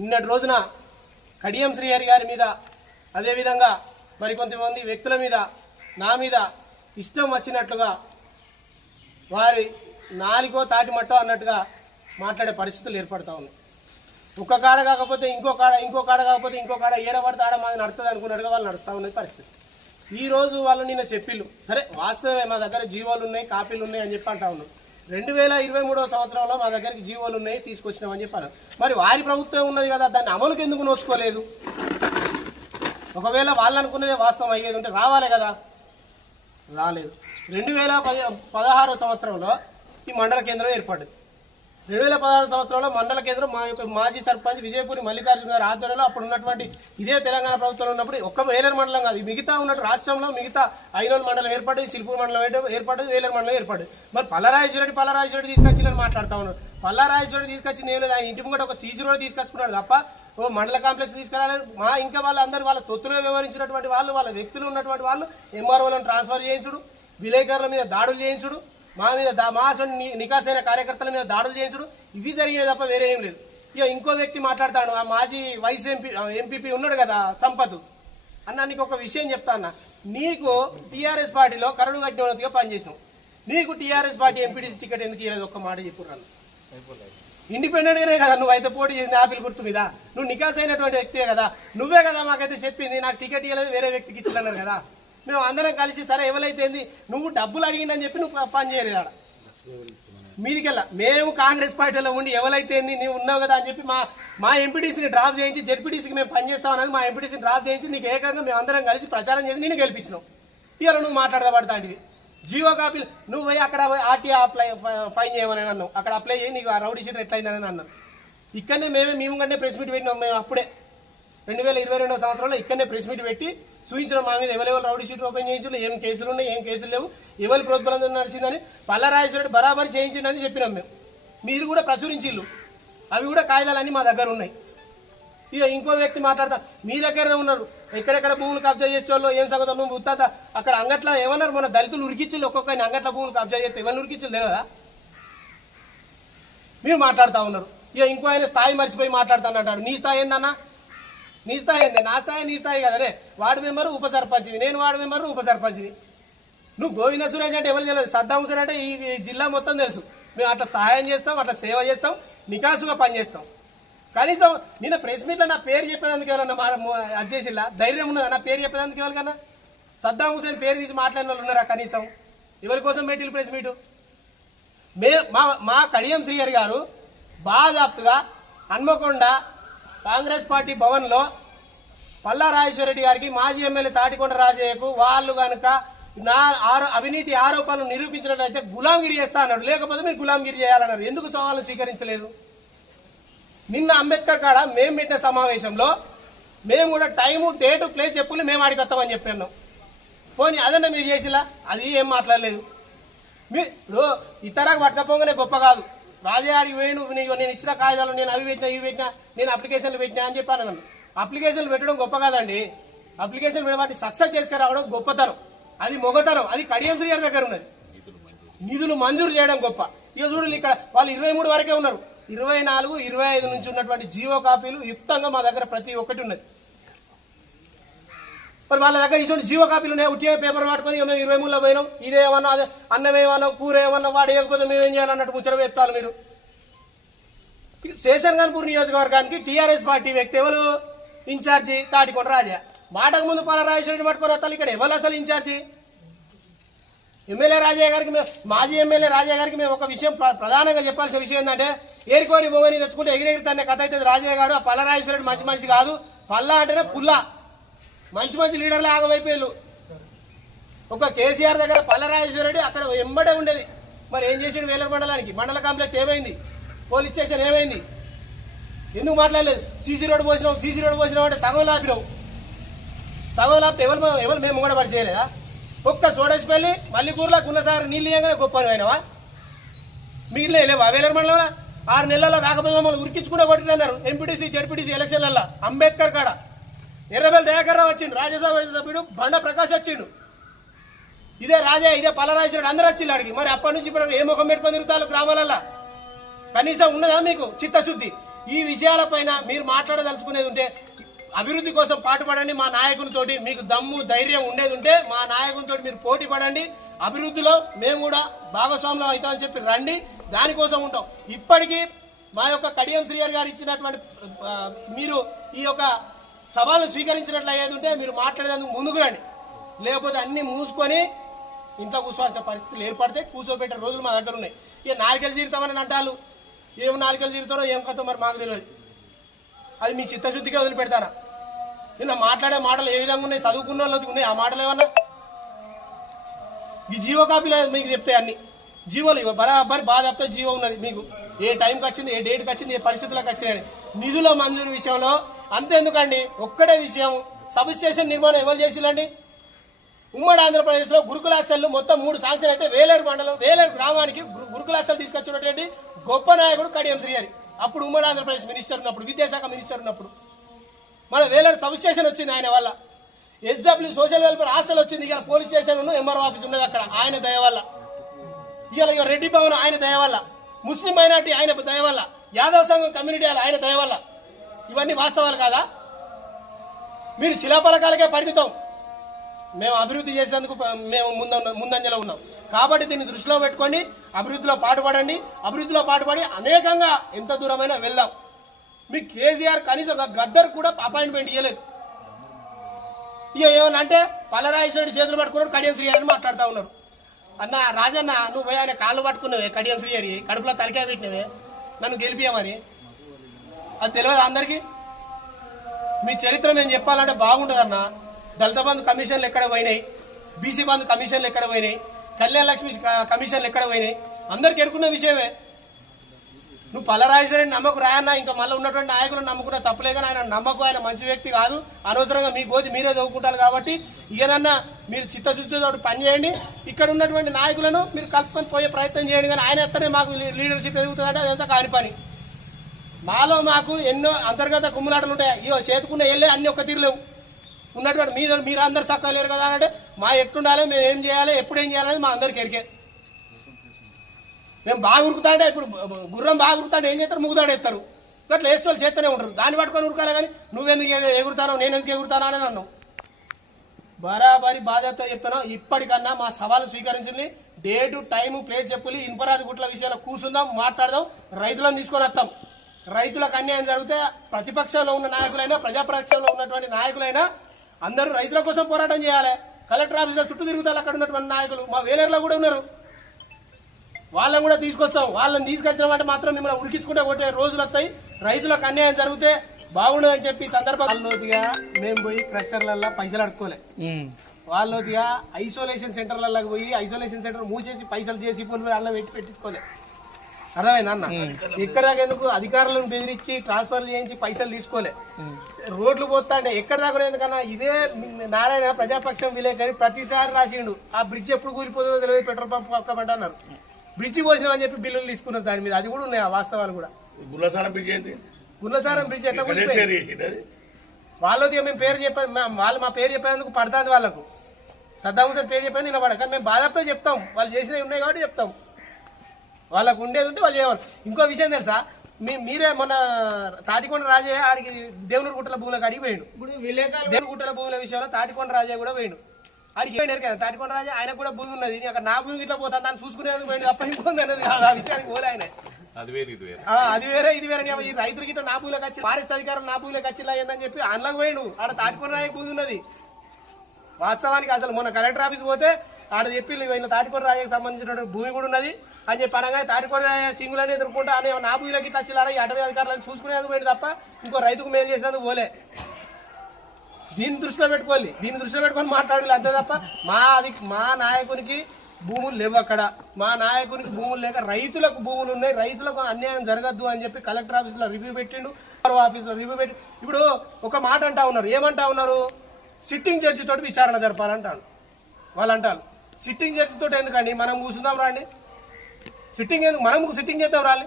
నిన్నటి రోజున కడియం శ్రీహరి గారి మీద అదేవిధంగా మరికొంతమంది వ్యక్తుల మీద నా మీద ఇష్టం వచ్చినట్లుగా వారి నాలుగో తాటి మట్టో అన్నట్టుగా మాట్లాడే పరిస్థితులు ఏర్పడతా ఉన్నాయి. ఒక్క కాడ కాకపోతే ఇంకో కాడ ఇంకో కాడ కాకపోతే ఇంకో కాడ ఏడబడితే ఆడ మాది నడుతుంది అనుకున్నట్టుగా వాళ్ళు నడుస్తూ ఉన్నది పరిస్థితి. ఈరోజు వాళ్ళు నిన్న చెప్పిళ్ళు సరే వాస్తవమే మా దగ్గర జీవోలు ఉన్నాయి కాపీలు ఉన్నాయి అని చెప్పి అంటా ఉన్నాం. రెండు వేల ఇరవై మూడవ సంవత్సరంలో మా దగ్గరికి జీవోలు ఉన్నాయి తీసుకొచ్చినామని చెప్పాను మరి వారి ప్రభుత్వం ఉన్నది కదా దాన్ని అమలుకి ఎందుకు నోచుకోలేదు? ఒకవేళ వాళ్ళు అనుకున్నదే వాస్తవం అయ్యేది ఉంటే రావాలి కదా? రాలేదు. రెండు వేల పది సంవత్సరంలో ఈ మండల కేంద్రం ఏర్పడింది. రెండు వేల పదహారు సంవత్సరంలో మండల కేంద్రం మా యొక్క మాజీ సర్పంచ్ విజయపూరి మల్లికార్జున గారి ఆధ్వర్యంలో అప్పుడు ఉన్నటువంటి ఇదే తెలంగాణ ప్రభుత్వంలో ఉన్నప్పుడు ఒక్క వేలర్ మండలం కాదు. మిగతా ఉన్నట్టు రాష్ట్రంలో మిగతా ఐనోల్ మండలం ఏర్పడి సిల్పూర్ మండలం ఏర్ప- ఏర్పడింది వేలర్ మండలం ఏర్పడింది మరి పల్లరాజేశ్వరుడు పల్లరాజేశ్వరుడు తీసుకొచ్చిందని మాట్లాడుతూ ఉన్నారు పల్లారాజేశ్వరుడు తీసుకొచ్చింది ఏం లేదు. ఆయన ఇంటి ముంగట ఒక సీసీ రోడ్ తీసుకొచ్చుకున్నాడు తప్ప ఓ మండల కాంప్లెక్స్ తీసుకురాలేదు. మా ఇంకా వాళ్ళందరూ వాళ్ళ తొత్తులో వ్యవహరించినటువంటి వాళ్ళు వాళ్ళ వ్యక్తులు ఉన్నటువంటి వాళ్ళు ఎంఆర్ఓలను ట్రాన్స్ఫర్ చేయించుడు విలేకరుల మీద దాడులు చేయించుడు మా మీద దా మా నికాసైన కార్యకర్తల మీద దాడులు చేయించడం. ఇవి జరిగినాయి తప్ప వేరే ఏం లేదు. ఇక ఇంకో వ్యక్తి మాట్లాడతాడు. ఆ మాజీ వైస్ ఎంపీ ఎంపీపీ ఉన్నాడు కదా సంపత్. అన్న నీకు ఒక విషయం చెప్తా అన్న. నీకు టీఆర్ఎస్ పార్టీలో కరడు కట్టినట్టుగా పనిచేసినావు నీకు టీఆర్ఎస్ పార్టీ ఎంపీటీసీ టికెట్ ఎందుకు ఇవ్వలేదు ఒక్క మాట చెప్పుర్రు ఇండిపెండెంట్గానే కదా నువ్వు అయితే పోటీ చేసింది ఆపిల్ గుర్తు మీద. నువ్వు నికాస్ అయినటువంటి వ్యక్తే కదా. నువ్వే కదా మాకైతే చెప్పింది నాకు టికెట్ ఇవ్వలేదు వేరే వ్యక్తికి ఇచ్చిందన్నారు కదా. మేము అందరం కలిసి సరే ఎవరైతే నువ్వు డబ్బులు అడిగిందని చెప్పి నువ్వు పని చేయలేదు ఆడ. మీదికెళ్ళా మేము కాంగ్రెస్ పార్టీలో ఉండి ఎవరైతే నువ్వు ఉన్నావు కదా అని చెప్పి మా మా ఎంపీటీసీని డ్రాప్ చేయించి జెడ్పీటీసీకి మేము పనిచేస్తాం మా ఎంపీటీసీని డ్రాప్ చేయించి నీకు ఏకంగా మేము అందరం కలిసి ప్రచారం చేసి నేను గెలిపించినావు ఇవాళ నువ్వు మాట్లాడదా పడతాంటివి? జియో కాపీలు నువ్వు పోయి అక్కడ పోయి ఆర్టీఆ అప్లై ఫైన్ చేయమని అన్నావు. అక్కడ అప్లై చేయి నీకు ఆ రౌడీ షీట్ ఎట్లయిందని అన్నాను. ఇక్కడనే మేమే మేము కంటే ప్రెస్ మీట్ పెట్టినాం మేము అప్పుడే. రెండు వేల ఇరవై రెండవ సంవత్సరంలో ఇక్కడనే ప్రెస్ మీట్ పెట్టి చూపించడం మా మీద. ఎవరెవరు రౌడీ షీట్ ఓపెన్ చేయించారు ఏం కేసులు ఉన్నాయి ఏం కేసులు లేవు ఎవరి ప్రోద్బలం నడిచిందని పల్లరాజేశ్వరుడు బరాబరి చేయించిందని చెప్పినాం మేము. మీరు కూడా ప్రచురించిల్లు. అవి కూడా కాగితాలన్నీ మా దగ్గర ఉన్నాయి. ఇక ఇంకో వ్యక్తి మాట్లాడతారు మీ దగ్గరనే ఉన్నారు. ఎక్కడెక్కడ భూములు కబ్జా చేసే వాళ్ళు ఏం సంగతి నువ్వు ఉత్తాత అక్కడ అంగట్లో ఏమన్నారు? మన దళితులు ఉరికిచ్చులు ఒక్కొక్కరిని అంగట్ల భూములు కబ్జా చేస్తే ఎవరిని ఉరికిచ్చులు తెలియదా? మీరు మాట్లాడుతూ ఉన్నారు. ఇక ఇంకో ఆయన స్థాయి మర్చిపోయి మాట్లాడుతాను అంటాడు నీ స్థాయి ఏందన్నా? నీ స్థాయి ఏంది? నా స్థాయి నీ స్థాయి కదనే. వార్డు మెంబర్ ఉప సర్పంచ్ని. నేను వార్డు మెంబర్ ఉప సర్పంచ్ని. నువ్వు గోవింద సురేష్ అంటే ఎవరు తెలియదు? సద్దాం హుసేన్ అంటే ఈ జిల్లా మొత్తం తెలుసు. మేము అట్లా సహాయం చేస్తాం అట్లా సేవ చేస్తాం నికాసుగా పనిచేస్తాం కనీసం నిన్న ప్రెస్ మీట్లో నా పేరు చెప్పేదానికి ఎవరన్నా మా అది చేసిల్లా? ధైర్యం ఉన్నదా? నా పేరు చెప్పేదానికి ఎవరికన్నా సద్దాం హుసేన్ పేరు తీసి మాట్లాడిన వాళ్ళు ఉన్నారా కనీసం? ఎవరి కోసం పెట్టిల్లు ప్రెస్ మీటు? మే మా మా కడియం శ్రీహరి గారు బాధాప్తుగా హన్మకొండ కాంగ్రెస్ పార్టీ భవన్లో పల్లా రాజేశ్వరరెడ్డి గారికి మాజీ ఎమ్మెల్యే తాటికొండ రాజయ్యకు వాళ్ళు కనుక నా ఆరో అవినీతి ఆరోపణలు నిరూపించినట్లయితే గులాంగిరి చేస్తా అన్నాడు. లేకపోతే మీరు గులాంగిరి చేయాలన్నారు. ఎందుకు సవాళ్ళు స్వీకరించలేదు? నిన్న అంబేద్కర్ కాడ మేము పెట్టిన సమావేశంలో మేము కూడా టైము డేటు ప్లేస్ చెప్పులు మేము ఆడికి వస్తామని చెప్పాను. పోనీ అదన్నా మీరు చేసిలా? అది ఏం మాట్లాడలేదు. మీరు ఇతరకు పట్టకపోగానే గొప్ప కాదు. రాజయాడి ఆడికి పోయి నువ్వు నీకు నేను ఇచ్చిన కాగితాలు నేను అవి పెట్టినా ఇవి పెట్టినా నేను అప్లికేషన్లు పెట్టినా అని చెప్పాను నన్ను. అప్లికేషన్లు పెట్టడం గొప్ప కాదండి. అప్లికేషన్ పెట్టబట్టి సక్సెస్ చేసుకురావడం గొప్పతనం. అది మొగతనం. అది కడియం శ్రీగారి దగ్గర ఉన్నది. నిధులు మంజూరు చేయడం గొప్ప. ఇక చూడండి ఇక్కడ వాళ్ళు ఇరవై మూడు వరకే ఉన్నారు. ఇరవై నాలుగు ఇరవై ఐదు నుంచి ఉన్నటువంటి జీవో కాపీలు యుక్తంగా మా దగ్గర ప్రతి ఒక్కటి ఉన్నది. మరి వాళ్ళ దగ్గర ఇటువంటి జీవో కాపీలు ఉన్నాయి. ఉట్టిన పేపర్ పట్టుకొని మేము ఇరవై మూడులో పోయినాం. ఇదే ఏమన్నా అదే అన్నం ఏమన్నా కూర ఏమన్నా వాడు వేయకపోతే మేము ఏం చేయాలన్నట్టు కూర్చొని చెప్తారు మీరు. శేషన్ గన్పూర్ నియోజకవర్గానికి టీఆర్ఎస్ పార్టీ వ్యక్తి ఎవరు? In charge Thatikonda Raja. మాటకు ముందు పలరాజేశ్వరుని పట్టుకొని వస్తారు ఇక్కడ. ఎవరు అసలు ఇన్ఛార్జి? ఎమ్మెల్యే రాజయ్య గారికి మేము మాజీ ఎమ్మెల్యే రాజయ్య గారికి మేము ఒక విషయం ప్ర- ప్రధానంగా చెప్పాల్సిన విషయం ఏంటంటే ఏరుకోరి భోగని తెచ్చుకుంటే ఎగిరెగిరి తనే కథ అయితే రాజయ్య గారు. ఆ పల్లరాజేశ్వరుడు మంచి మనిషి కాదు. పల్ల అంటేనే పుల్ల. మంచి మంచి లీడర్లు ఆగమైపోయారు ఒక కేసీఆర్ దగ్గర పల్లరాజేశ్వరుడు అక్కడ ఎంబడే ఉండేది. మరి ఏం చేసాడు వేలర్ మండలానికి? మండల కాంప్లెక్స్ ఏమైంది? పోలీస్ స్టేషన్ ఏమైంది? ఎందుకు మాట్లాడలేదు? సీసీ రోడ్ పోసినాం సీసీ రోడ్ పోసినాం అంటే సగం లాపినాం. సగం లాపితే ఎవరు ఎవరు మేము కూడా పడి చేయలేదా? ఒక్క సోడేసిపల్లి మల్లికూరులో కూరలో గున్నసారి నీళ్ళు ఇయ్యగానే గొప్ప అయినవా? మిగిలిన లేవా? వేలర్ మండలంలో ఆరు నెలల్లో రాకపోతే మమ్మల్ని ఉరికించుకుంటూ కొట్టినన్నారు ఎంపీటీసీ జడ్పీటీసీ ఎలక్షన్లలో అంబేద్కర్ కాడ. ఎర్రబెల్ దయాకర్రావు వచ్చిండు రాజ్యసభ సభ్యుడు బండ ప్రకాష్ వచ్చిండు. ఇదే రాజా ఇదే పలరాజుడు అందరూ వచ్చిండు అడిగి. మరి అప్పటి నుంచి ఇప్పుడు ఏ ముఖం పెట్టుకొని తిరుగుతారు గ్రామాలల్లో? కనీసం ఉన్నదా మీకు చిత్తశుద్ధి? ఈ విషయాలపైన మీరు మాట్లాడదలుచుకునేది ఉంటే అభివృద్ధి కోసం పాటుపడండి మా నాయకునితోటి మీకు దమ్ము ధైర్యం ఉండేది ఉంటే మా నాయకునితోటి మీరు పోటీ పడండి. అభివృద్ధిలో మేము కూడా భాగస్వాములం అవుతామని చెప్పి రండి. దానికోసం ఉంటాం. ఇప్పటికీ మా యొక్క కడియం శ్రీయర్ గారు ఇచ్చినటువంటి మీరు ఈ యొక్క సవాలు స్వీకరించినట్లు అయ్యేది ఉంటే మీరు మాట్లాడేందుకు ముందుకు రండి. లేకపోతే అన్ని మూసుకొని ఇంట్లో కూర్చోవాల్సిన పరిస్థితులు ఏర్పడితే కూర్చోబెట్టే రోజులు మా దగ్గర ఉన్నాయి. ఇక నాలుగేళ్ళు జీరుతామని అంటారు? ఏం నాలుగేళ్ళు జీరుతారో ఏం కథ మరి మాకు తెలియదు. అది మీ చిత్తశుద్ధిగా వదిలిపెడతారా నిన్న మాట్లాడే మాటలు ఏ విధంగా ఉన్నాయి? చదువుకున్న వాళ్ళకి ఉన్నాయి? ఆ మాటలు ఏమన్నా? ఈ జీవో కాపీలు మీకు చెప్తాయి అన్ని. జీవోలు ఇవ్వ బరాబరి బాధ చెప్తే జీవో ఉన్నది మీకు. ఏ టైంకి వచ్చింది ఏ డేట్కి వచ్చింది ఏ పరిస్థితులకు వచ్చినాయి నిధుల మంజూరు విషయంలో అంతెందుకండి ఒక్కడే విషయం. సబ్ స్టేషన్ నిర్మాణం ఎవరు చేసిలండి ఉమ్మడి ఆంధ్రప్రదేశ్లో గురుకులాచల్లు మొత్తం మూడు శాంక్షన్ అయితే వేలేరు మండలం వేలేరు గ్రామానికి గురు- తీసుకొచ్చినటువంటి గొప్ప నాయకుడు కడియం శ్రీహరి. అప్పుడు ఉమ్మడి ఆంధ్రప్రదేశ్ మినిస్టర్ ఉన్నప్పుడు విద్యాశాఖ మినిస్టర్ ఉన్నప్పుడు. మన వేలేరు సబ్ స్టేషన్ వచ్చింది ఆయన వల్ల. హెచ్డబ్ల్యూ సోషల్ వెల్ఫేర్ హాస్టల్ వచ్చింది ఇక పోలీస్ స్టేషన్ ఎంఆర్ఓ ఆఫీస్ ఉన్నది అక్కడ ఆయన దయ వల్ల. ఇవాళ రెడ్డి భవన్ ఆయన దయ వల్ల. ముస్లిం మైనార్టీ ఆయన దయ వల్ల సంఘం కమ్యూనిటీ ఆయన దయ వల్ల ఇవన్నీ వాస్తవాలు కాదా? మీరు శిలాపలకాలకే పరిమితం. మేము అభివృద్ధి చేసేందుకు మేము ముంద ముందంజలో ఉన్నాం. కాబట్టి దీన్ని దృష్టిలో పెట్టుకోండి అభివృద్ధిలో పాటుపడండి. అభివృద్ధిలో పాటుపడి అనేకంగా ఎంత దూరమైనా వెళ్దాం మీ కేసీఆర్ కనీసం ఒక గద్దర్ కూడా అపాయింట్మెంట్ ఇవ్వలేదు ఇక ఏమన్నా అంటే పల్లరాజేశ్వరుడి చేతులు పట్టుకున్నాడు కడియం శ్రీహరి అని మాట్లాడుతూ ఉన్నారు. అన్న రాజన్న నువ్వు పోయి ఆయన కాళ్ళు పట్టుకున్నావే కడియం శ్రీహరి కడుపులో తలకాయ పెట్టినవే. నన్ను గెలిపియమని అది తెలియదు అందరికీ? మీ చరిత్ర మేము చెప్పాలంటే బాగుంటుంది అన్న దళిత బంధు కమిషన్లు ఎక్కడ పోయినాయి? బీసీ బంధు కమిషన్లు ఎక్కడ పోయినాయి? కళ్యాణ లక్ష్మి కమిషన్లు ఎక్కడ పోయినాయి? అందరికి ఎరుకున్న విషయమే. నువ్వు పలరాజేశ్వరిని నమ్మకు రాయన్నా ఇంకా మళ్ళీ ఉన్నటువంటి నాయకులను నమ్ముకున్న తప్పలే కానీ ఆయన నమ్మకు ఆయన మంచి వ్యక్తి కాదు. అనవసరంగా మీ గోతి మీరే చదువుకుంటారు కాబట్టి ఇకనన్నా మీరు చిత్తశుద్ధితో పని చేయండి. ఇక్కడ ఉన్నటువంటి నాయకులను మీరు కలుపుకొని పోయే ప్రయత్నం చేయండి కానీ ఆయన ఎత్తనే మాకు లీడర్షిప్ ఎదుగుతుందంటే అదంతా కాని పని. మాలో మాకు ఎన్నో అంతర్గత కుమ్ములాటలు ఉంటాయి. ఇయో చేతుకున్న వెళ్ళే అన్ని ఒక్క తీరులేవు ఉన్నటువంటి మీద మీరు అందరు సక్కలేరు కదా అంటే మా ఎట్టుండాలి మేము ఏం చేయాలి ఎప్పుడు ఏం చేయాలనేది మా అందరికి ఎరికే మేము బాగా ఉరుకుతాంటే ఇప్పుడు గుర్రం బాగా ఉరుకుతాంటే ఏం చేస్తారు? ముగుదాడు ఎత్తారు అట్లా వేస్తే వాళ్ళు చేస్తూనే ఉంటారు. దాన్ని పట్టుకొని ఉరకాలి కానీ నువ్వెందుకు ఎగురుతానో నేను ఎందుకు ఎగురుతానో అని అన్నావు. బరాబరి బాధ్యత చెప్తాను ఇప్పటికన్నా మా సవాలు స్వీకరించింది. డేటు టైము ప్లేస్ చెప్పులు ఇన్పరాది గుట్ల విషయాలు కూర్చుందాం మాట్లాడదాం రైతులను తీసుకొని వస్తాం రైతులకు అన్యాయం జరిగితే ప్రతిపక్షంలో ఉన్న నాయకులైనా ప్రజాపక్షంలో ఉన్నటువంటి నాయకులైనా అందరూ రైతుల కోసం పోరాటం చేయాలి. కలెక్టర్ ఆఫీస్లో చుట్టూ తిరుగుతారు అక్కడ ఉన్నటువంటి నాయకులు. మా వేలేరులో కూడా ఉన్నారు. వాళ్ళని కూడా తీసుకొస్తాం. వాళ్ళని తీసుకొచ్చినామంటే మాత్రం మిమ్మల్ని ఉరికించుకుంటే కొట్టే రోజులు వస్తాయి. రైతులకు అన్యాయం జరిగితే బాగుండదని చెప్పి సందర్భంగా మేము పోయి ప్రెషర్లల్లో పైసలు అడుక్కోలే. వాళ్ళదిగా ఐసోలేషన్ సెంటర్లకు పోయి ఐసోలేషన్ సెంటర్ మూసేసి పైసలు చేసి పోయి అన్న పెట్టి పెట్టించుకోలే. అర్థమైందా అన్న? ఇక్కడ దాకా ఎందుకు అధికారులను బెదిరించి ట్రాన్స్ఫర్ చేయించి పైసలు తీసుకోలే. రోడ్లు పోతా అంటే ఎక్కడ దాకా ఎందుకన్నా ఇదే నారాయణ ప్రజాపక్షం విలేకరి ప్రతిసారి రాసిండు. ఆ బ్రిడ్జ్ ఎప్పుడు కూలిపోతుందో తెలియదు పెట్రోల్ పంప్ పక్కమంట అన్నారు బ్రిడ్జ్ పోసినామని చెప్పి బిల్లులు తీసుకున్నారు దాని మీద. అది కూడా ఉన్నాయి ఆ వాస్తవాలు కూడా. గుల్లసారం బ్రిడ్జ్ ఏంటి? బ్రిడ్జ్ ఎట్లా కూలిపోయింది వాళ్ళది మేము పేరు చెప్పాను వాళ్ళు మా పేరు చెప్పేందుకు పడుతుంది వాళ్ళకు. సద్దాం హుసేన్ పేరు చెప్పాను నిలబడ కానీ మేము బాధతో చెప్తాం. వాళ్ళు చేసినవి ఉన్నాయి కాబట్టి చెప్తాం. వాళ్ళకు ఉండేది ఉంటే వాళ్ళు చేయాలి ఇంకో విషయం తెలుసా? మీ మీరే మొన్న తాటికొండ రాజే ఆడికి దేవుని గుట్టల భూములకు అడిగి పోయిండు. దేవుని గుట్టల భూముల విషయంలో తాటికొండ రాజే కూడా పోయిండు. పోయినారు కదా తాటికొండ రాజా ఆయన కూడా భూమి ఉన్నది. నేను అక్కడ నా భూమి ఇట్లా పోతాను దాన్ని చూసుకునేది పోయింది తప్ప ఇంకొంది అన్నది కాదు. ఆ విషయానికి పోలే ఆయన. అది వేరు ఇది వేరు. అది వేరే ఇది వేరే. ఈ రైతులకి ఇట్లా నా భూమిలోకి వచ్చి ఫారెస్ట్ అధికారం నా భూమిలోకి వచ్చి ఇలా అయిందని చెప్పి అందులోకి పోయిండు. ఆడ తాటికొండ రాయి భూమి ఉన్నది. వాస్తవానికి అసలు మొన్న కలెక్టర్ ఆఫీస్ పోతే ఆడ చెప్పి ఈయన తాటికొండ రాజకి సంబంధించిన భూమి కూడా ఉన్నది అని చెప్పి అనగా తాటికొండ రాయ సింగులని ఎదుర్కొంటా అని నా భూమిలోకి ఇట్లా వచ్చిలారా ఈ అటవీ అధికారులను చూసుకునేందుకు పోయింది తప్ప ఇంకో రైతుకు మేలు చేసేందుకు పోలే. దీన్ని దృష్టిలో పెట్టుకోవాలి. దీన్ని దృష్టిలో పెట్టుకొని మాట్లాడాలి అంతే తప్ప మా అది మా నాయకునికి భూములు లేవు అక్కడ. మా నాయకునికి భూములు లేక రైతులకు భూములు ఉన్నాయి. రైతులకు అన్యాయం జరగద్దు అని చెప్పి కలెక్టర్ ఆఫీస్లో రివ్యూ పెట్టిండు. ఆఫీస్లో రివ్యూ పెట్టి ఇప్పుడు ఒక మాట అంటా ఉన్నారు. ఏమంటా ఉన్నారు? సిట్టింగ్ జడ్జి తోటి విచారణ జరపాలంటాను వాళ్ళు అంటారు సిట్టింగ్ జడ్జి తోటి ఎందుకండి? మనం కూర్చుందాం రాండి. సిట్టింగ్ ఎందుకు? మనం సిట్టింగ్ చేద్దాం రాలి.